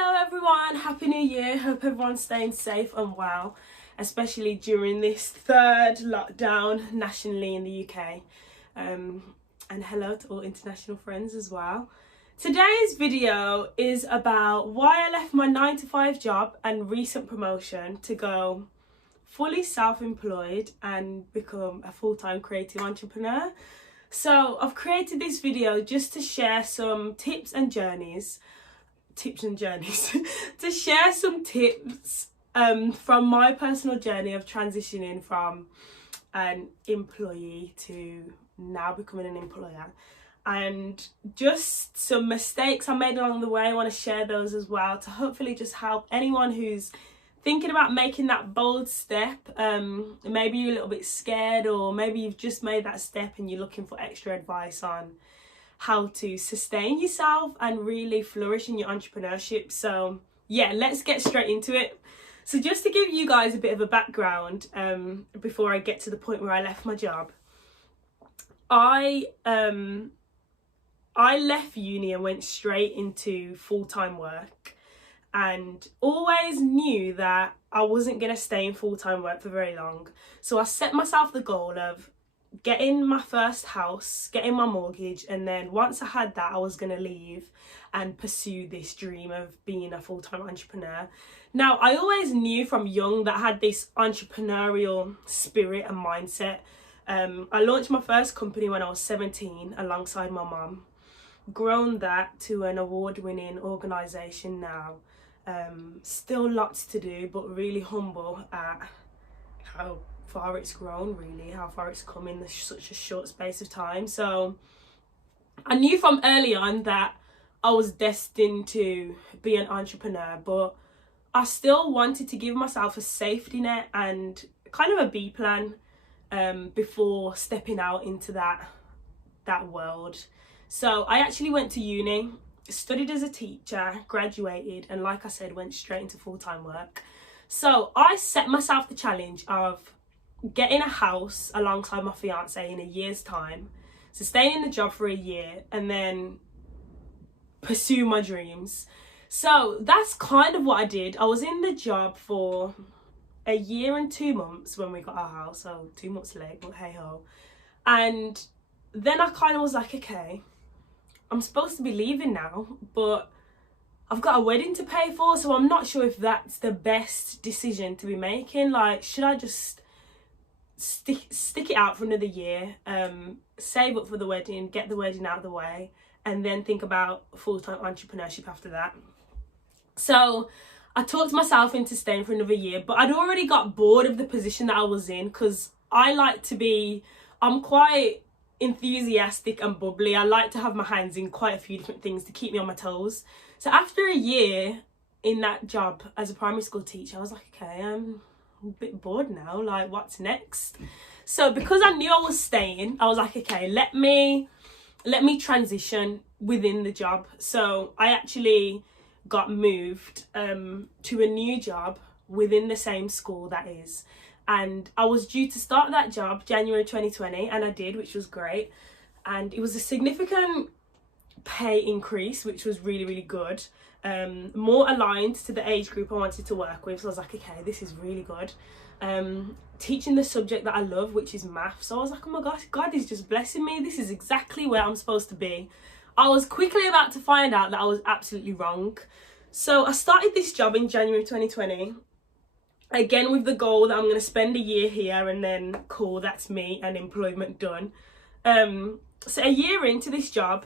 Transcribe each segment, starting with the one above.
Hello everyone, happy new year. Hope everyone's staying safe and well, especially during this third lockdown nationally in the UK. And hello to all international friends as well. Today's video is about why I left my 9-to-5 job and recent promotion to go fully self-employed and become a full-time creative entrepreneur. So I've created this video just to share some tips and journeys to share some tips from my personal journey of transitioning from an employee to now becoming an employer, and just some mistakes I made along the way. I want to share those as well to hopefully just help anyone who's thinking about making that bold step. Maybe you're a little bit scared, or maybe you've just made that step and you're looking for extra advice on how to sustain yourself and really flourish in your entrepreneurship. So yeah, let's get straight into it. So just to give you guys a bit of a background before I get to the point where I left my job, I left uni and went straight into full-time work, and always knew that I wasn't going to stay in full-time work for very long. So I set myself the goal of getting my first house, getting my mortgage, and then once I had that, I was going to leave and pursue this dream of being a full-time entrepreneur. Now, I always knew from young that I had this entrepreneurial spirit and mindset. I launched my first company when I was 17 alongside my mum, grown that to an award-winning organisation now. Still lots to do, but really humble at how far it's grown, really, how far it's come in such a short space of time. So I knew from early on that I was destined to be an entrepreneur, but I still wanted to give myself a safety net and kind of a B plan before stepping out into that world. So I actually went to uni, studied as a teacher, graduated, and like I said, went straight into full-time work. So I set myself the challenge of getting a house alongside my fiance in a year's time, staying in the job for a year, and then pursue my dreams. So that's kind of what I did. I was in the job for a year and 2 months when we got our house, so 2 months late, but hey ho. And then I kind of was like, okay, I'm supposed to be leaving now, but I've got a wedding to pay for, so I'm not sure if that's the best decision to be making. Like, should I just stick it out for another year, save up for the wedding, get the wedding out of the way, and then think about full-time entrepreneurship after that? So I talked myself into staying for another year, but I'd already got bored of the position that I was in, because I'm quite enthusiastic and bubbly. I like to have my hands in quite a few different things to keep me on my toes. So after a year in that job as a primary school teacher, I was like, okay, I'm a bit bored now, like what's next? So because I knew I was staying, I was like, okay, let me transition within the job. So I actually got moved to a new job within the same school, that is, and I was due to start that job January 2020, and I did, which was great. And it was a significant pay increase, which was really, really good. More aligned to the age group I wanted to work with. So I was like, okay, this is really good. Teaching the subject that I love, which is math. So I was like, oh my gosh, God is just blessing me. This is exactly where I'm supposed to be. I was quickly about to find out that I was absolutely wrong. So I started this job in January 2020. Again, with the goal that I'm going to spend a year here and then cool, that's me and employment done. So a year into this job,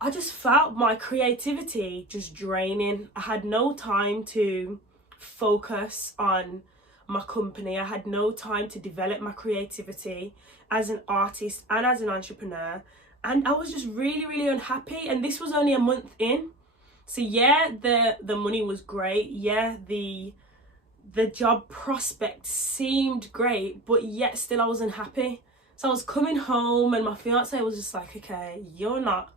I just felt my creativity just draining. I had no time to focus on my company. I had no time to develop my creativity as an artist and as an entrepreneur. And I was just really, really unhappy. And this was only a month in. So yeah, the money was great. Yeah, the job prospect seemed great, but yet still I was unhappy. So I was coming home and my fiance was just like, okay, you're not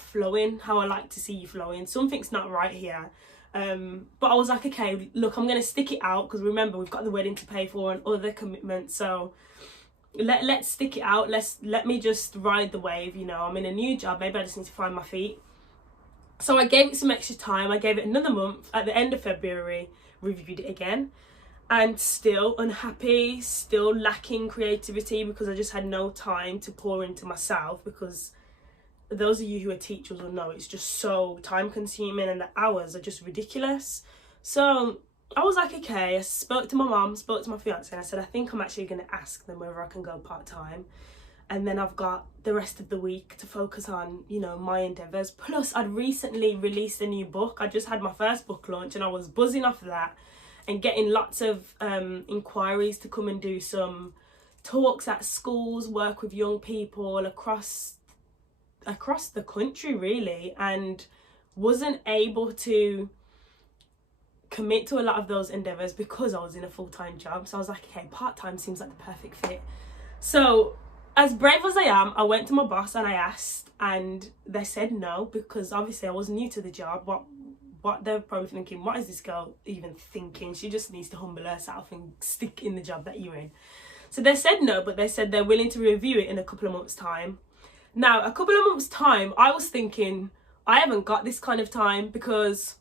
flowing how I like to see you flowing. Something's not right here. But I was like, okay, look, I'm going to stick it out, because remember, we've got the wedding to pay for and other commitments. So let's stick it out. Let me just ride the wave. You know, I'm in a new job. Maybe I just need to find my feet. So I gave it some extra time. I gave it another month. At the end of February, reviewed it again, and still unhappy, still lacking creativity, because I just had no time to pour into myself, because those of you who are teachers will know it's just so time consuming and the hours are just ridiculous. So I was like, okay, I spoke to my mum, spoke to my fiance, and I said, I think I'm actually going to ask them whether I can go part-time. And then I've got the rest of the week to focus on, you know, my endeavours. Plus, I'd recently released a new book. I just had my first book launch and I was buzzing off of that and getting lots of inquiries to come and do some talks at schools, work with young people across the country, really, and wasn't able to commit to a lot of those endeavours because I was in a full-time job. So I was like, okay, part-time seems like the perfect fit. So as brave as I am, I went to my boss and I asked, and they said no, because obviously I was new to the job. What they're probably thinking, what is this girl even thinking? She just needs to humble herself and stick in the job that you're in. So they said no, but they said they're willing to review it in a couple of months' time. Now, a couple of months' time, I was thinking, I haven't got this kind of time, because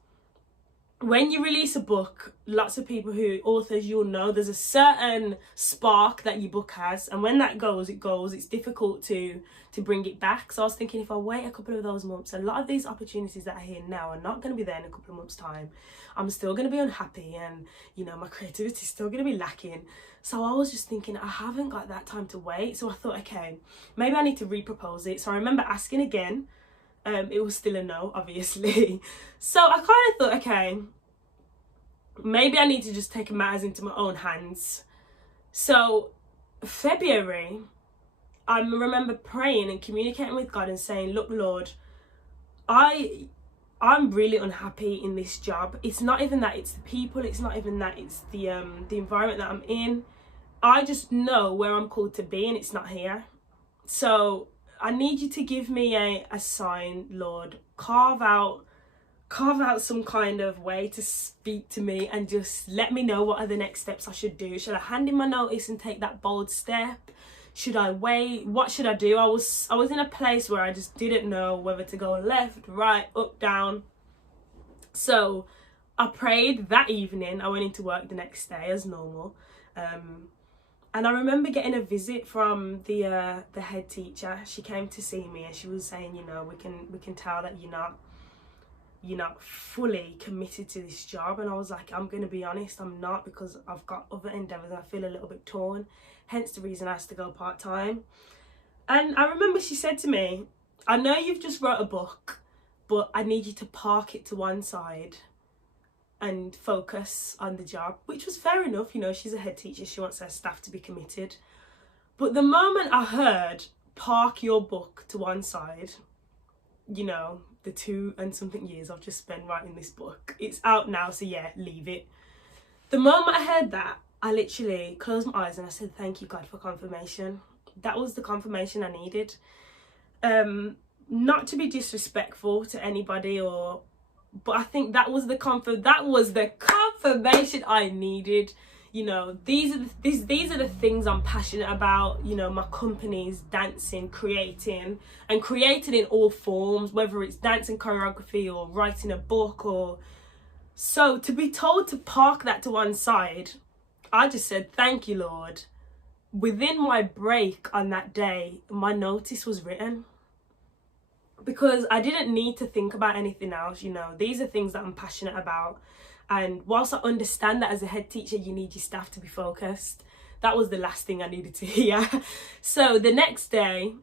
when you release a book, lots of people who authors, you'll know there's a certain spark that your book has, and when that goes, it goes. It's difficult to bring it back. So I was thinking, if I wait a couple of those months, a lot of these opportunities that I hear now are not going to be there in a couple of months' time. I'm still going to be unhappy, and you know, my creativity is still going to be lacking. So I was just thinking, I haven't got that time to wait. So I thought, okay, maybe I need to repropose it. So I remember asking again. It was still a no, obviously. So I kind of thought, okay, maybe I need to just take matters into my own hands. So February, I remember praying and communicating with God and saying, look, Lord, I'm really unhappy in this job. It's not even that it's the people, it's not even that it's the environment that I'm in. I just know where I'm called to be, and it's not here. So I need you to give me a sign, Lord. Carve out some kind of way to speak to me, and just let me know what are the next steps I should do. Should I hand in my notice and take that bold step? Should I wait? What should I do? I was in a place where I just didn't know whether to go left, right, up, down. So I prayed that evening. I went into work the next day as normal. And I remember getting a visit from the head teacher. She came to see me and she was saying, you know, we can tell that you're not fully committed to this job. And I was like, I'm going to be honest, I'm not, because I've got other endeavours and I feel a little bit torn. Hence the reason I asked to go part-time. And I remember she said to me, I know you've just wrote a book, but I need you to park it to one side and focus on the job, which was fair enough. You know, she's a head teacher, she wants her staff to be committed. But the moment I heard park your book to one side, you know, the 2 and something years I've just spent writing this book, it's out now, so yeah, leave it. The moment I heard that, I literally closed my eyes and I said, thank you, God, for confirmation. That was the confirmation I needed. Not to be disrespectful to anybody, but I think that was the confirmation I needed. You know, these are the things I'm passionate about. You know, my company's dancing, creating in all forms, whether it's dance and choreography or writing a book. Or so to be told to park that to one side, I just said, thank you, Lord. Within my break on that day, my notice was written, because I didn't need to think about anything else. You know, these are things that I'm passionate about. And whilst I understand that as a head teacher, you need your staff to be focused, that was the last thing I needed to hear. So the next day,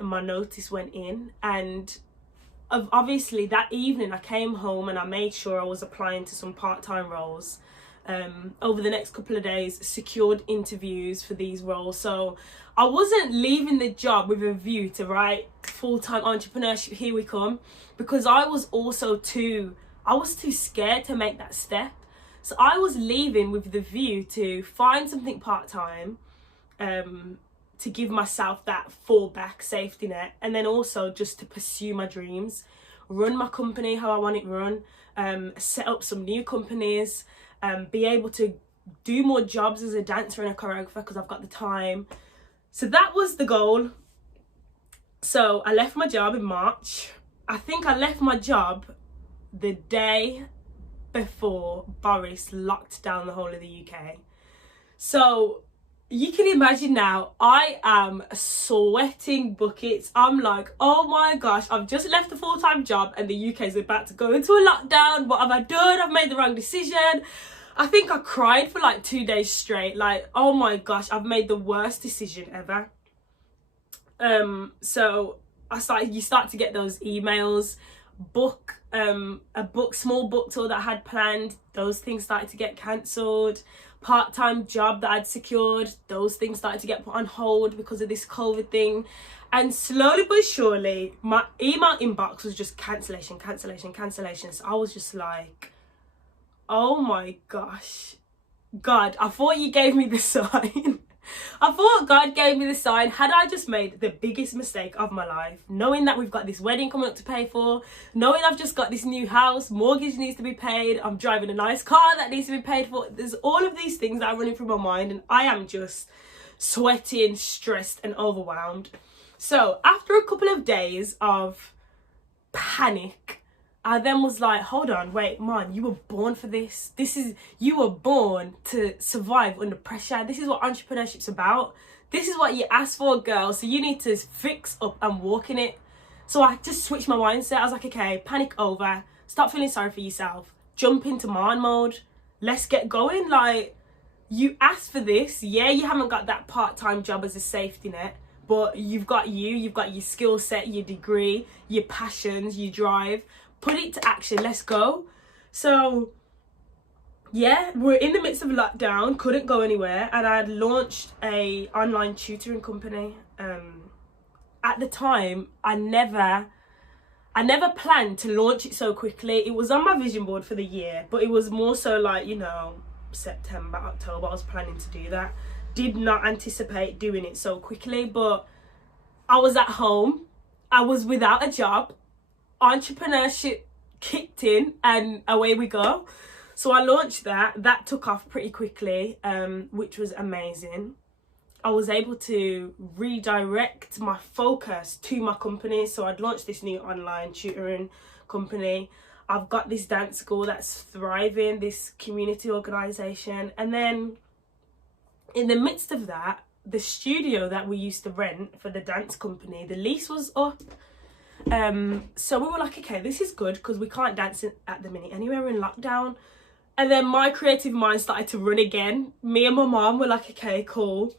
my notice went in, and obviously that evening I came home and I made sure I was applying to some part-time roles. Over the next couple of days, secured interviews for these roles. So I wasn't leaving the job with a view to write full-time entrepreneurship, here we come, because I was too scared to make that step. So I was leaving with the view to find something part-time, to give myself that fallback safety net, and then also just to pursue my dreams, run my company how I want it run, set up some new companies, be able to do more jobs as a dancer and a choreographer because I've got the time. So that was the goal. So I left my job in March. I think I left my job the day before Boris locked down the whole of the UK. So you can imagine now, I am sweating buckets. I'm like, oh my gosh, I've just left a full-time job and the UK is about to go into a lockdown. What have I done? I've made the wrong decision. I think I cried for like 2 days straight. Like, oh my gosh, I've made the worst decision ever. So you start to get those emails, small book tour that I had planned, those things started to get cancelled. Part-time job that I'd secured, those things started to get put on hold because of this COVID thing. And slowly but surely, my email inbox was just cancellation. So I was just like, oh my gosh, God, I thought you gave me the sign. I thought God gave me the sign. Had I just made the biggest mistake of my life, knowing that we've got this wedding coming up to pay for, knowing I've just got this new house, mortgage needs to be paid, I'm driving a nice car that needs to be paid for. There's all of these things that are running through my mind and I am just sweating, stressed and overwhelmed. So after a couple of days of panic, I then was like, hold on, wait, man, you were born for this. You were born to survive under pressure. This is what entrepreneurship's about. This is what you asked for, girl. So you need to fix up and walk in it. So I just switched my mindset. I was like, okay, panic over. Stop feeling sorry for yourself. Jump into man mode. Let's get going. Like, you asked for this. Yeah, you haven't got that part-time job as a safety net, but you've got your skill set, your degree, your passions, your drive. Put it to action. Let's go. So yeah, we're in the midst of lockdown, couldn't go anywhere, and I had launched a online tutoring company. At the time, I never planned to launch it so quickly. It was on my vision board for the year, but it was more so like, you know, September, October, I was planning to do that. Did not anticipate doing it so quickly, but I was at home. I was without a job. Entrepreneurship kicked in and away we go. So I launched that took off pretty quickly, which was amazing. I was able to redirect my focus to my company. So I'd launched this new online tutoring company. I've got this dance school that's thriving, this community organisation, and then in the midst of that, the studio that we used to rent for the dance company, the lease was up. So we were like, okay, this is good because we can't dance at the minute anyway, we're in lockdown. And then my creative mind started to run again. Me and my mom were like, okay, cool.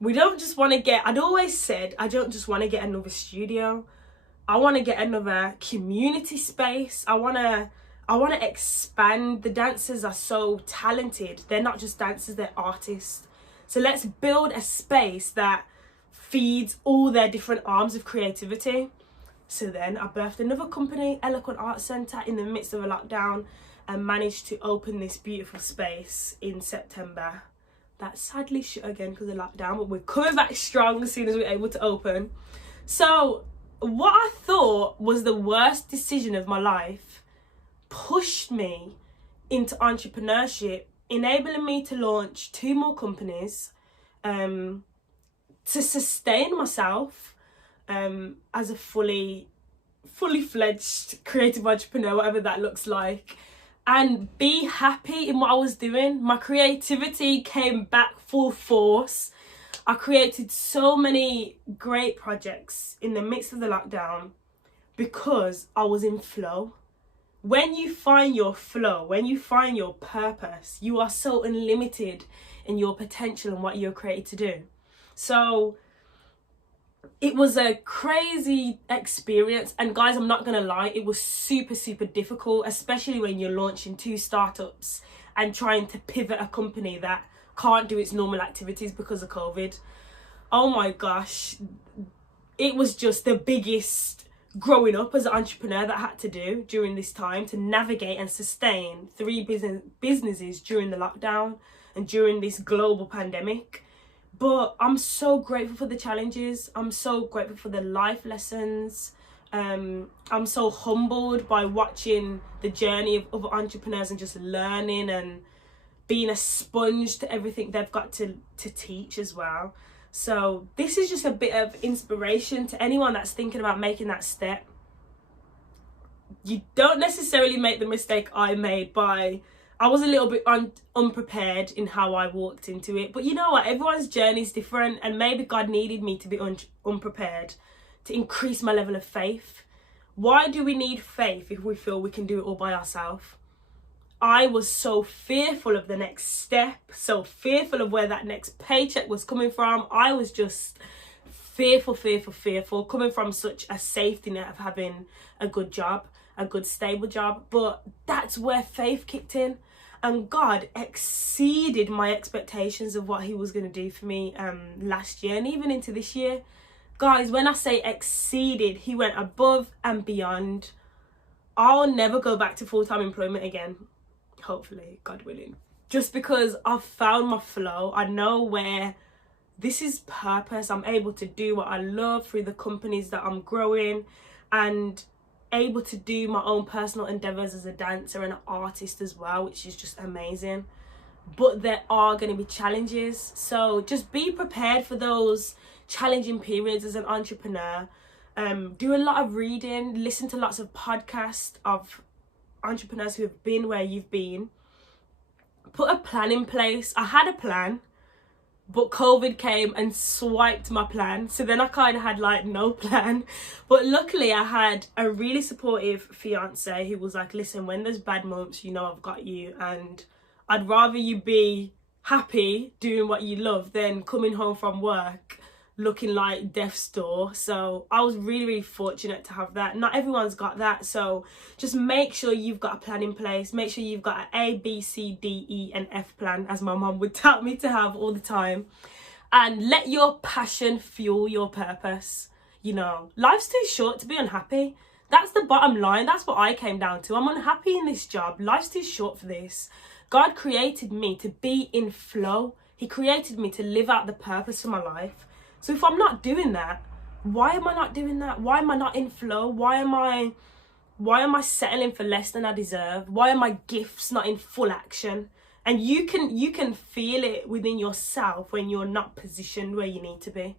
We don't just want to get, I'd always said, I don't just want to get another studio. I want to get another community space. I want to expand. The dancers are so talented. They're not just dancers, they're artists. So let's build a space that feeds all their different arms of creativity. So then I birthed another company, Eloquent Art Centre, in the midst of a lockdown, and managed to open this beautiful space in September. That sadly shut again because of lockdown, but we're coming back strong as soon as we're able to open. So what I thought was the worst decision of my life pushed me into entrepreneurship, enabling me to launch 2 more companies, to sustain myself as a fully fledged creative entrepreneur, whatever that looks like, and be happy in what I was doing. My creativity came back full force. I created so many great projects in the midst of the lockdown because I was in flow. When you find your flow, when you find your purpose, you are so unlimited in your potential and what you're created to do. So it was a crazy experience, and guys, I'm not gonna lie, it was super difficult, especially when you're launching 2 startups and trying to pivot a company that can't do its normal activities because of COVID. Oh my gosh, it was just the biggest growing up as an entrepreneur that I had to do during this time, to navigate and sustain 3 businesses during the lockdown and during this global pandemic. But I'm so grateful for the challenges. I'm so grateful for the life lessons. I'm so humbled by watching the journey of other entrepreneurs and just learning and being a sponge to everything they've got to teach as well. So this is just a bit of inspiration to anyone that's thinking about making that step. You don't necessarily make the mistake I made by, I was a little bit unprepared in how I walked into it. But you know what? Everyone's journey is different, and maybe God needed me to be unprepared to increase my level of faith. Why do we need faith if we feel we can do it all by ourselves? I was so fearful of the next step, so fearful of where that next paycheck was coming from. I was just fearful, coming from such a safety net of having a good job, a good stable job. But that's where faith kicked in, and God exceeded my expectations of what he was going to do for me last year and even into this year. Guys, when I say exceeded, he went above and beyond. I'll never go back to full-time employment again, hopefully, God willing, just because I've found my flow. I know where this is purpose. I'm able to do what I love through the companies that I'm growing, and able to do my own personal endeavors as a dancer and an artist as well, which is just amazing. But there are going to be challenges, so just be prepared for those challenging periods as an entrepreneur. Do a lot of reading, listen to lots of podcasts of entrepreneurs who have been where you've been. Put a plan in place. I had a plan, but COVID came and swiped my plan, so then I kind of had like no plan. But luckily I had a really supportive fiance who was like, listen, when there's bad months, you know I've got you, and I'd rather you be happy doing what you love than coming home from work looking like death's door. So I was really fortunate to have that. Not everyone's got that, so just make sure you've got a plan in place. Make sure you've got an A, B, C, D, E and F plan, as my mum would tell me to have all the time. And let your passion fuel your purpose. You know, life's too short to be unhappy. That's the bottom line. That's what I came down to. I'm unhappy in this job. Life's too short for this. God created me to be in flow. He created me to live out the purpose for my life. So if I'm not doing that, why am I not doing that? Why am I not in flow? Why am I settling for less than I deserve? Why are my gifts not in full action? And you can feel it within yourself when you're not positioned where you need to be.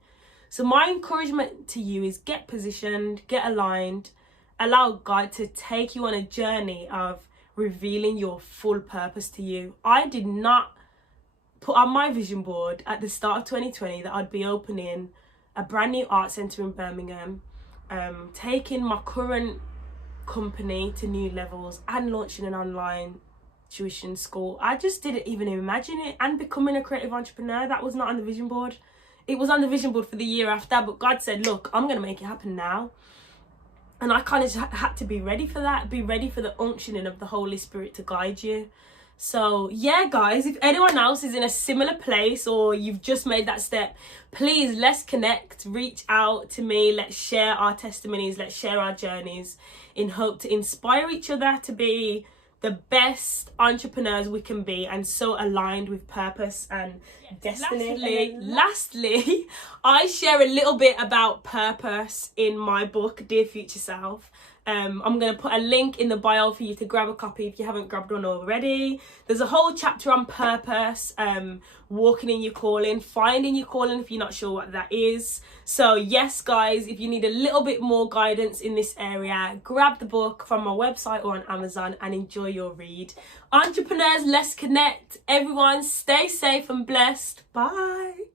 So my encouragement to you is get positioned, get aligned, allow God to take you on a journey of revealing your full purpose to you. I did not put on my vision board at the start of 2020 that I'd be opening a brand new art centre in Birmingham, taking my current company to new levels and launching an online tuition school. I just didn't even imagine it. And becoming a creative entrepreneur, that was not on the vision board. It was on the vision board for the year after, but God said, look, I'm going to make it happen now. And I kind of had to be ready for that, be ready for the unctioning of the Holy Spirit to guide you. So yeah, guys, if anyone else is in a similar place or you've just made that step, please, let's connect, reach out to me. Let's share our testimonies. Let's share our journeys in hope to inspire each other to be the best entrepreneurs we can be, and so aligned with purpose and destiny. Lastly, I share a little bit about purpose in my book, Dear Future Self. I'm going to put a link in the bio for you to grab a copy if you haven't grabbed one already. There's a whole chapter on purpose, walking in your calling, finding your calling if you're not sure what that is. So yes, guys, if you need a little bit more guidance in this area, grab the book from my website or on Amazon and enjoy your read. Entrepreneurs, let's connect. Everyone, stay safe and blessed. Bye.